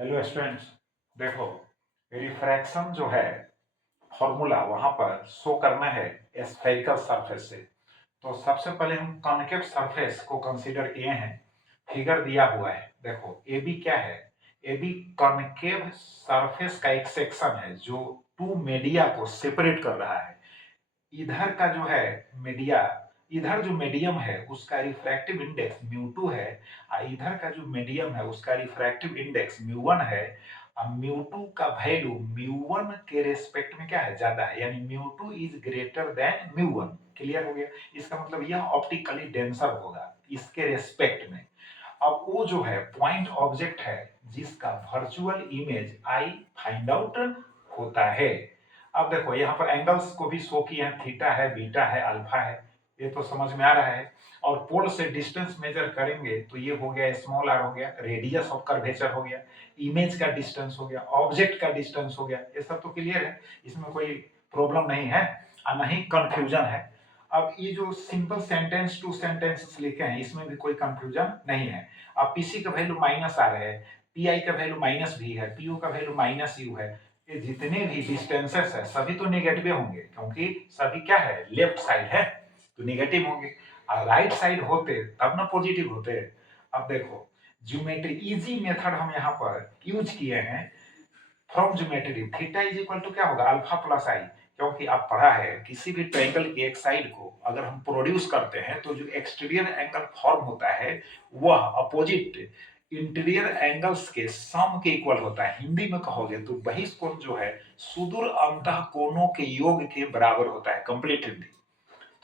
Hello students, देखो refraction जो है फॉर्मूला वहां पर शो करना है स्फेरिकल सरफेस से। तो सबसे पहले हम कॉन्केव सरफेस को कंसीडर किए हैं। फिगर दिया हुआ है, देखो ए बी क्या है। ए बी कॉन्केव सरफेस का एक सेक्शन है जो टू मीडिया को सेपरेट कर रहा है। इधर का जो है मीडिया, इधर जो मीडियम है उसका रिफ्रैक्टिव इंडेक्स म्यू 2 है और इधर का जो मीडियम है उसका रिफ्रैक्टिव इंडेक्स म्यू 1 है। और म्यू 2 का वैल्यू म्यू 1 के रेस्पेक्ट में क्या है, ज्यादा है, यानी mu 2 is greater than mu 1। Clear हो गया? इसका मतलब यह ऑप्टिकली डेंसर होगा इसके रेस्पेक्ट में। अब वो जो है पॉइंट ऑब्जेक्ट है जिसका virtual image I find out होता है। अब देखो यहाँ पर एंगल्स को भी शो किए हैं, थीटा है, बीटा है, अल्फा है, ये तो समझ में आ रहा है। और पोल से डिस्टेंस मेजर करेंगे तो ये हो गया स्मॉल आर, हो गया रेडियस ऑफ कर्वेचर, हो गया इमेज का डिस्टेंस, हो गया ऑब्जेक्ट का डिस्टेंस, हो गया। ये सब तो क्लियर है, इसमें कोई प्रॉब्लम नहीं है और नहीं कंफ्यूजन है। अब ये जो सिंपल सेंटेंस टू सेंटेंस लिखे हैं इसमें भी कोई कंफ्यूजन नहीं है। अब पीसी का वैल्यू माइनस आ रहा है, पीआई का वैल्यू माइनस भी है, पीओ का वैल्यू माइनस यू है। ये जितने भी डिस्टेंसेस है सभी तो नेगेटिव होंगे क्योंकि सभी क्या है, लेफ्ट साइड है तो नेगेटिव होंगे। और राइट साइड होते तब ना पॉजिटिव होते। अब देखो ज्योमेट्री इजी मेथड हम यहाँ पर यूज किए हैं। From geometry theta is equal to क्या होगा, अल्फा प्लस आई। क्योंकि आप पढ़ा है किसी भी ट्रायंगल की एक साइड को अगर हम प्रोड्यूस करते हैं तो जो एक्सटीरियर एंगल फॉर्म होता है वह अपोजिट इंटीरियर एंगल्स के सम के इक्वल होता है। हिंदी में कहोगे तो बहिष्कोण जो है सुदूर अंतः कोणों के योग के बराबर होता है, कंप्लीट हिंदी।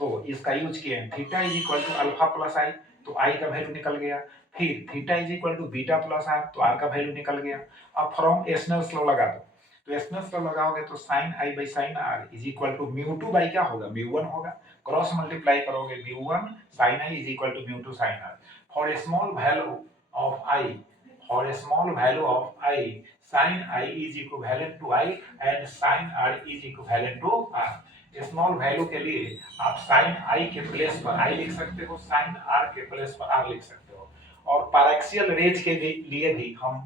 तो इसका यूज किए हैं theta is equal to alpha plus I, तो आई का वैल्यू निकल गया। फिर theta is equal to beta plus R, तो आर का वैल्यू निकल गया। अब फ्रॉम एसनेल्स लॉ लगा दो, तो एसनेल्स लॉ लगाओगे तो sine i by sine r is equal to mu 2 by क्या होगा, म्यू 1 होगा। क्रॉस मल्टीप्लाई करोगे mu 1 sine i is equal to mu 2 sine r. For a small value of i, for a small value of I, sin I is equivalent to I and sin R is equivalent to R। Small value के लिए आप sign आई के place पर आई लिख सकते हो, sign are के place पर आर लिख सकते हो। और पारैक्सियल रेज के लिए भी हम,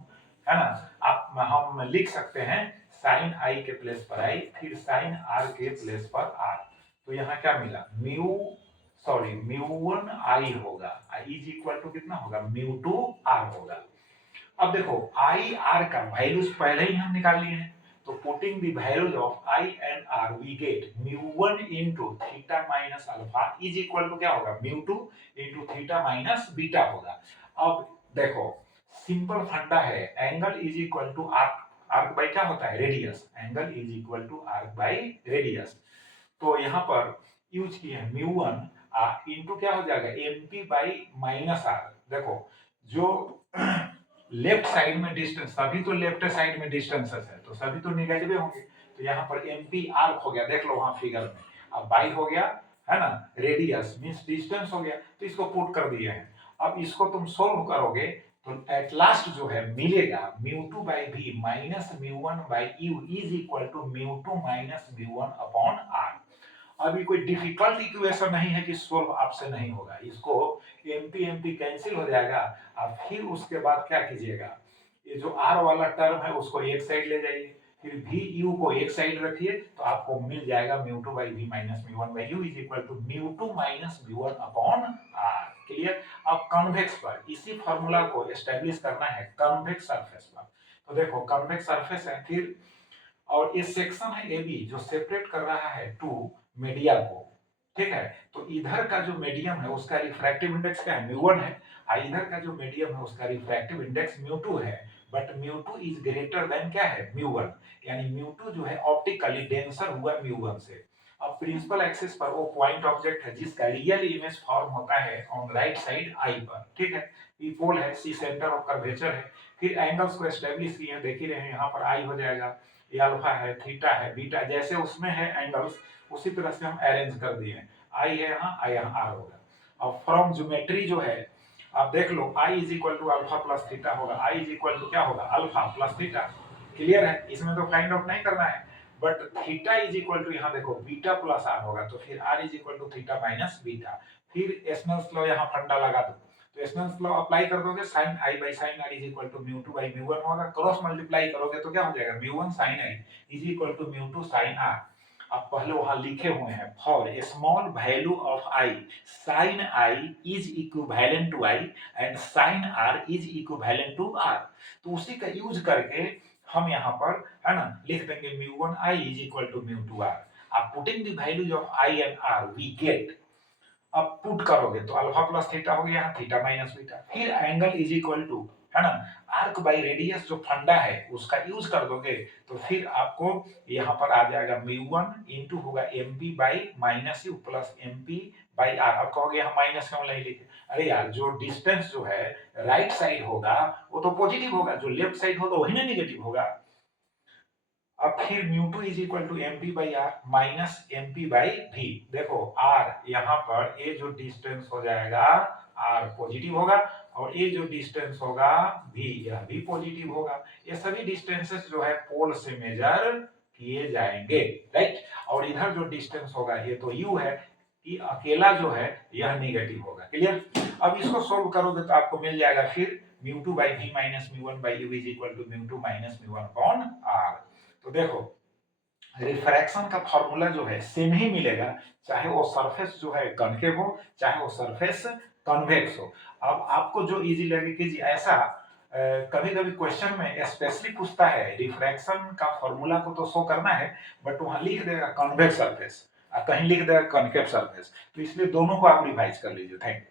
है ना, आप हम लिख सकते हैं साइन आई के प्लेस पर आई, फिर साइन आर के प्लेस पर आर। तो यहाँ क्या मिला, म्यू 1 आई होगा, आई इज इक्वल टू कितना होगा, म्यू 2 आर होगा। अब देखो आई आर का वैल्यूज पहले ही हम निकाल लिए हैं, तो putting the values of I and are we get mu 1 into theta minus alpha is equal to क्या होगा, mu 2 into theta minus beta होगा। अब देखो सिंपल फंडा है, angle is equal to arc, arc by क्या होता है, radius, angle is equal to arc by radius. तो यहाँ पर यूज किए हैं म्यू 1 इनटू क्या हो जाएगा, एमपी बाई माइनस आर। देखो जो लेफ्ट साइड में डिस्टेंस, सभी तो लेफ्ट साइड में डिस्टेंसेस है तो सभी तो निगेटिव होंगे, तो यहाँ पर एमपी आर्क हो गया, देख लो वहां फिगर में। अब बाई हो गया, है ना, रेडियस मींस डिस्टेंस हो गया, तो इसको पुट कर दिए हैं। अब इसको तुम सोल्व करोगे तो एट लास्ट जो है मिलेगा mu 2 by v minus mu 1 by u is equal to mu 2 minus mu 1 upon r. अभी कोई डिफिकल्ट इक्वेशन नहीं है कि सोल्व आपसे नहीं होगा, इसको एमपी एमपी कैंसिल हो जाएगा। और फिर उसके बाद क्या कीजिएगा, ये जो आर वाला टर्म है उसको एक साइड ले जाइए, फिर वी यू को एक साइड रखिए, तो आपको मिल जाएगा mu 2 by v minus mu 1 by u is equal to mu 2 minus mu 1 upon r. Clear? अब कन्वेक्स पर इसी फॉर्मूला को एस्टेब्लिश करना है कन्वेक्स सरफेस पर। तो देखो कन्वेक्स सरफेस है, फिर और ये सेक्शन है ए बी जो सेपरेट कर रहा है टू मीडिया को, ठीक है। तो इधर का जो मीडियम है उसका रिफ्रैक्टिव इंडेक्स क्या है, म्यू 1 है, और इधर का जो मीडियम है उसका रिफ्रैक्टिव इंडेक्स म्यू 2 है। But mu 2 is greater than क्या है, म्यू 1, यानी म्यू 2 जो है ऑप्टिकली डेंसर हुआ म्यू 1 से। अब प्रिंसिपल एक्सिस पर वो पॉइंट ऑब्जेक्ट है जिसका रियल इमेज फॉर्म होता है ऑन राइट साइड आई पर, ठीक है। ई पोल है, सी सेंटर ऑफ कर्वेचर है। फिर एंगल्स को एस्टेब्लिश किए हैं, देख ही रहे हैं, यहाँ पर आई हो जाएगा, ये अल्फा है, थीटा है, बीटा, जैसे उसमें है एंगल्स उसी तरह से हम अरेंज कर दिए हैं। आई है यहाँ, आई यहाँ आर होगा। अब फ्रॉम ज्योमेट्री जो है आप देख लो, I is equal to alpha plus theta होगा, आई इज इक्वल टू क्या होगा, अल्फा प्लस थीटा। क्लियर है? इसमें तो फाइंड आउट नहीं करना है, but theta is equal to यहाँ देखो बीटा प्लस आर होगा, तो फिर r is equal to theta minus beta. फिर एसनेल्स लॉ यहाँ फंडा लगा दो, तो स्नेल्स लॉ अप्लाई कर दोगे, sine i by sine r is equal to mu two by mu one होगा, क्रॉस मल्टीप्लाई करोगे तो क्या हो जाएगा, mu one sine i is equal to mu two sine r. अब पहले वहां लिखे हुए हैं for a small value of i sine i is equivalent to i and sine r is equivalent to r. तो उसी का यूज करके हम यहाँ पर है ना लिख देंगे mu one I is equal to mu two R. अब putting the values of I and are we get, अब पुट करोगे तो अल्फा प्लस थीटा हो गया, थीटा माइनस बीटा, फिर एंगल इज इक्वल टू है ना आर्क बाई रेडियस जो फंडा है उसका यूज कर दोगे, तो फिर आपको यहाँ पर आ जाएगा म्यू वन इंटू होगा m p by minus u plus m p by r. अब कहोगे हम माइनस क्यों नहीं लिखे, अरे यार जो डिस्टेंस जो है राइट साइड होगा वो तो पॉजिटिव होगा, जो लेफ्ट साइड होगा वही ना निगेटिव होगा। अब फिर mu two is equal to m p by r minus m p by v. देखो आर यहाँ पर ये जो डिस्टेंस हो जाएगा आर पॉजिटिव होगा, और ये जो डिस्टेंस होगा वी यह भी पॉजिटिव होगा। ये सभी डिस्टेंसेस जो है पोल से मेजर किए जाएंगे, राइट। और इधर जो डिस्टेंस होगा ये तो यू है, कि अकेला जो है यह नेगेटिव होगा, क्लियर। अब इसको सोल्व करोगे तो आपको मिल जाएगा फिर mu two by v minus mu one by u is equal to mu two minus mu one upon r. तो देखो रिफ्रैक्शन का फॉर्मूला जो है सेम ही मिलेगा, चाहे वो सरफेस जो है कॉनकेव हो चाहे वो सरफेस कॉन्वेक्स हो। अब आपको जो इजी लगे कि ऐसा कभी कभी क्वेश्चन में स्पेशली पूछता है रिफ्रैक्शन का फॉर्मूला को तो शो करना है, बट वहां लिख देगा कॉन्वेक्स सरफेस, कहीं लिख देगा कॉनकेव सरफेस, तो इसलिए दोनों को आप रिवाइज कर लीजिए। Thank you.